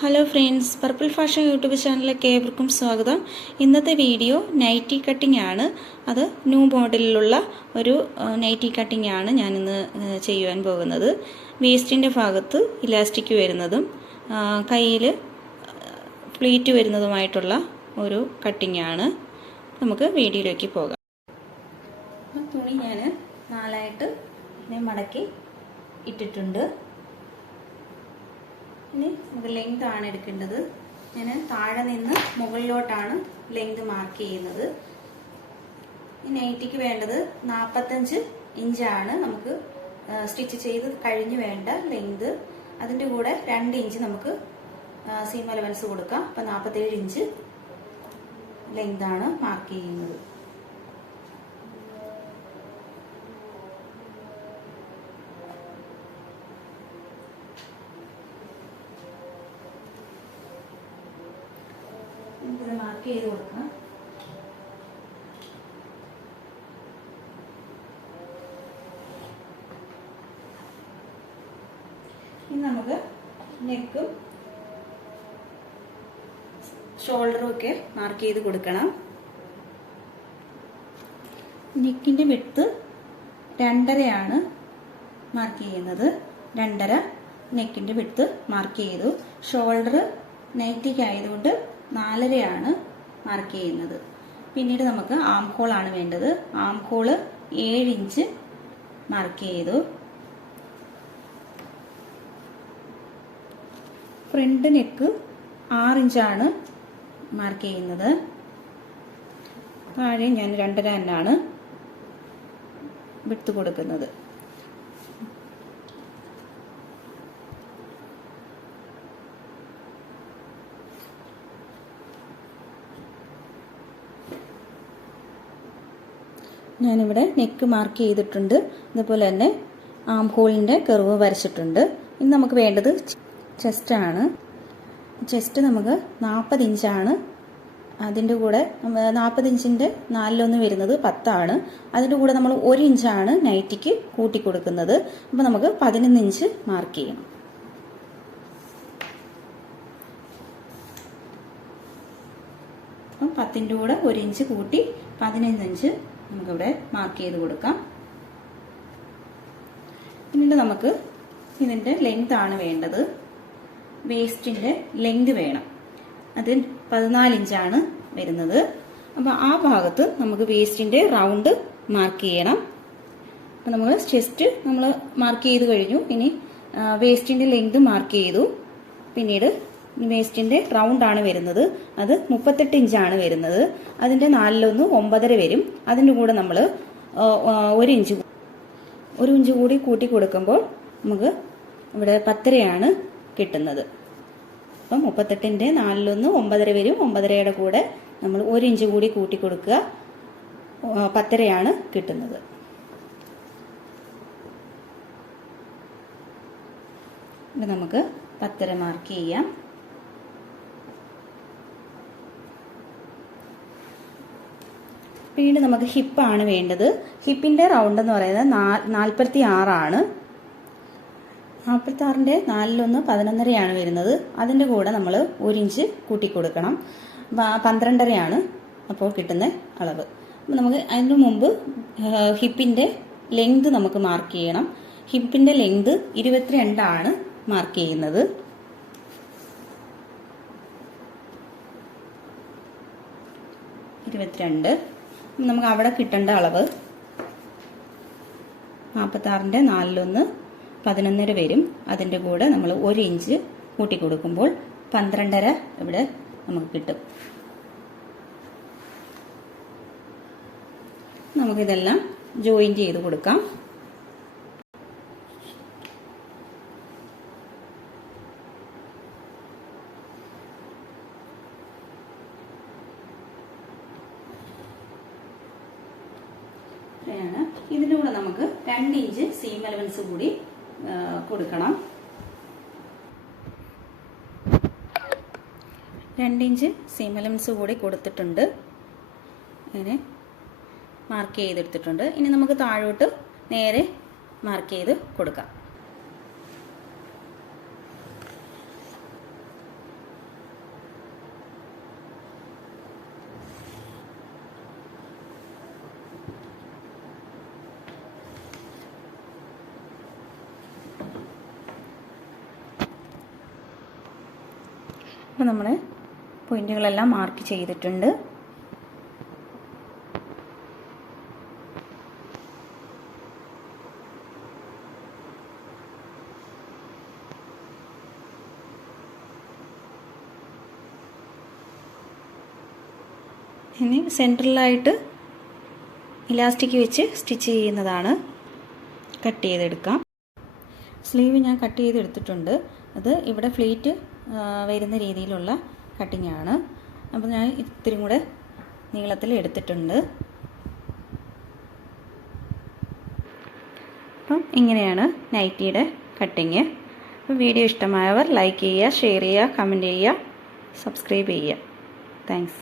Hello friends purple fashion YouTube ചാനലിലേക്ക് ഏവർക്കും സ്വാഗതം. ഇന്നത്തെ വീഡിയോ നൈറ്റി കട്ടിംഗ് ആണ്. അത് ന്യൂ മോഡലിലുള്ള ഒരു നൈറ്റി കട്ടിംഗ് ആണ് ഞാനിന്ന് ചെയ്യുവാൻ പോകുന്നത്. വേസ്റ്റിന്റെ ഭാഗത്ത് ഇലാസ്റ്റിക് വരുന്നതും കയ്യിൽ പ്ലീറ്റ് വരുന്നതുമായിട്ടുള്ള ഒരു കട്ടിംഗ് ആണ്. നമുക്ക് വീഡിയോയിലേക്ക് പോകാം. തുണി ഞാൻ നാലായിട്ട് മടക്കി ഇട്ടിട്ടുണ്ട്. ഇനി നമുക്ക് ലെങ്ത് ആണ് എടുക്കേണ്ടത്. ഞാൻ താഴെ നിന്ന് മുകളിലോട്ടാണ് ലെങ്ത് മാർക്ക് ചെയ്യുന്നത്. ഈ നൈറ്റിക്ക് വേണ്ടത് നാൽപ്പത്തഞ്ച് ഇഞ്ചാണ് നമുക്ക് സ്റ്റിച്ച് ചെയ്ത് കഴിഞ്ഞ് വേണ്ട ലെങ്ത് അതിന്റെ കൂടെ രണ്ട് ഇഞ്ച് നമുക്ക് സീം അലവൻസ് കൊടുക്കാം. അപ്പം നാൽപ്പത്തേഴ് ഇഞ്ച് ലെങ്താണ് മാർക്ക് ചെയ്യുന്നത്. നമുക്കിത് മാർക്ക് ചെയ്ത് കൊടുക്കണം. ഇനി നമുക്ക് നെക്കും ഷോൾഡറും ഒക്കെ മാർക്ക് ചെയ്ത് കൊടുക്കണം. നെക്കിന്റെ വിട്ട് രണ്ടരയാണ് മാർക്ക് ചെയ്യുന്നത്. രണ്ടര നെക്കിന്റെ വിട്ട് മാർക്ക് ചെയ്തു. ഷോൾഡർ നൈറ്റിക്ക് ആയതുകൊണ്ട് നാലരയാണ് മാർക്ക് ചെയ്യുന്നത്. പിന്നീട് നമുക്ക് ആം ഹോളാണ് വേണ്ടത്. ആം ഹോൾ ഏഴ് ഇഞ്ച് മാർക്ക് ചെയ്തു. ഫ്രണ്ട് നെക്ക് ആറ് ഇഞ്ചാണ് മാർക്ക് ചെയ്യുന്നത്. താഴെ ഞാൻ രണ്ടര എന്നാണ് വിട്ട് കൊടുക്കുന്നത്. ഞാനിവിടെ നെക്ക് മാർക്ക് ചെയ്തിട്ടുണ്ട്. അതുപോലെ തന്നെ ആം ഹോളിന്റെ കർവ് വരച്ചിട്ടുണ്ട്. ഇനി നമുക്ക് വേണ്ടത് ചെസ്റ്റാണ് ചെസ്റ്റ് നമുക്ക് നാൽപ്പത് ഇഞ്ചാണ് അതിന്റെ കൂടെ നാൽപ്പത് ഇഞ്ചിന്റെ നാലിലൊന്ന് വരുന്നത് പത്താണ്. അതിന്റെ കൂടെ നമ്മൾ ഒരു ഇഞ്ചാണ് നൈറ്റിക്ക് കൂട്ടി കൊടുക്കുന്നത് അപ്പോൾ നമുക്ക് പതിനൊന്ന് ഇഞ്ച് മാർക്ക് ചെയ്യണം. അപ്പം പത്തിന്റെ കൂടെ ഒരു ഇഞ്ച് കൂട്ടി പതിനൊന്ന് ഇഞ്ച് നമുക്കിവിടെ മാർക്ക് ചെയ്ത് കൊടുക്കാം. പിന്നീട് നമുക്ക് ഇതിന്റെ ലെങ്ത് ആണ് വേണ്ടത്. വേസ്റ്റിന്റെ ലെങ്ത് വേണം. അത് പതിനാല് ഇഞ്ചാണ് വരുന്നത്. അപ്പോൾ ആ ഭാഗത്ത് നമുക്ക് വേസ്റ്റിന്റെ റൗണ്ട് മാർക്ക് ചെയ്യണം. അപ്പോൾ നമ്മൾ ചെസ്റ്റ് നമ്മൾ മാർക്ക് ചെയ്ത് കഴിഞ്ഞു. ഇനി വേസ്റ്റിന്റെ ലെങ്ത് മാർക്ക് ചെയ്തു. പിന്നീട് വേസ്റ്റിന്റെ റൗണ്ട് ആണ് വരുന്നത്. അത് മുപ്പത്തെട്ട് ഇഞ്ചാണ് വരുന്നത്. അതിന്റെ നാലിലൊന്ന് ഒമ്പതര വരും. അതിന്റെ കൂടെ നമ്മൾ ഒരു ഇഞ്ച് ഒരു ഇഞ്ച് കൂടി കൂട്ടി കൊടുക്കുമ്പോൾ നമുക്ക് ഇവിടെ പത്തരയാണ് കിട്ടുന്നത്. അപ്പം മുപ്പത്തെട്ടിന്റെ നാലിലൊന്ന് ഒമ്പതര വരും. ഒമ്പതരയുടെ കൂടെ നമ്മൾ ഒരു ഇഞ്ച് കൂടി കൂട്ടി കൊടുക്കുക. പത്തരയാണ് കിട്ടുന്നത്. നമുക്ക് പത്തര മാർക്ക് ചെയ്യാം. പിന്നീട് നമുക്ക് ഹിപ്പാണ് വേണ്ടത്. ഹിപ്പിന്റെ റൗണ്ട് എന്ന് പറയുന്നത് നാൽപ്പത്തി ആറാണ് നാൽപ്പത്തി ആറിന്റെ നാലിലൊന്ന് പതിനൊന്നരയാണ് വരുന്നത്. അതിന്റെ കൂടെ നമ്മൾ ഒരു ഇഞ്ച് കൂട്ടി കൊടുക്കണം പന്ത്രണ്ടരയാണ് അപ്പോൾ കിട്ടുന്ന അളവ്. അപ്പോൾ നമുക്ക് അതിന് മുമ്പ് ഹിപ്പിന്റെ ലെങ്ത് നമുക്ക് മാർക്ക് ചെയ്യണം. ഹിപ്പിന്റെ ലെങ്ത് ഇരുപത്തിരണ്ടാണ് മാർക്ക് ചെയ്യുന്നത്. ഇരുപത്തിരണ്ട്. നമുക്ക് അവിടെ കിട്ടേണ്ട അളവ് നാൽപ്പത്താറിന്റെ നാലിലൊന്ന് പതിനൊന്നര വരും. അതിന്റെ കൂടെ നമ്മൾ ഒരു ഇഞ്ച് കൂട്ടി കൊടുക്കുമ്പോൾ പന്ത്രണ്ടര ഇവിടെ നമുക്ക് കിട്ടും. നമുക്കിതെല്ലാം ജോയിൻ ചെയ്ത് കൊടുക്കാം. ഇതിന്റെ കൂടെ നമുക്ക് രണ്ട് ഇഞ്ച് സീം അലവൻസ് കൂടി കൊടുക്കണം. രണ്ട് ഇഞ്ച് സീം അലവൻസ് കൂടി കൊടുത്തിട്ടുണ്ട്. അങ്ങനെ മാർക്ക് ചെയ്തെടുത്തിട്ടുണ്ട്. ഇനി നമുക്ക് താഴോട്ട് നേരെ മാർക്ക് ചെയ്ത് കൊടുക്കാം. അപ്പോൾ നമ്മൾ പോയിന്റുകളെല്ലാം മാർക്ക് ചെയ്തിട്ടുണ്ട്. ഇനി സെൻട്രലായിട്ട് ഇലാസ്റ്റിക് വെച്ച് സ്റ്റിച്ച് ചെയ്യുന്നതാണ് കട്ട് ചെയ്തെടുക്കാം. സ്ലീവ് ഞാൻ കട്ട് ചെയ്തെടുത്തിട്ടുണ്ട്. അത് ഇവിടെ ഫ്ലീറ്റ് വരുന്ന രീതിയിലുള്ള കട്ടിംഗ് ആണ്. അപ്പോൾ ഞാൻ ഇത്തിരി കൂടെ നീളത്തിൽ എടുത്തിട്ടുണ്ട്. അപ്പം ഇങ്ങനെയാണ് നൈറ്റിയുടെ കട്ടിങ് അപ്പോൾ വീഡിയോ ഇഷ്ടമായവർ ലൈക്ക് ചെയ്യുക ഷെയർ ചെയ്യുക കമന്റ് ചെയ്യുക സബ്സ്ക്രൈബ് ചെയ്യുക. താങ്ക്സ്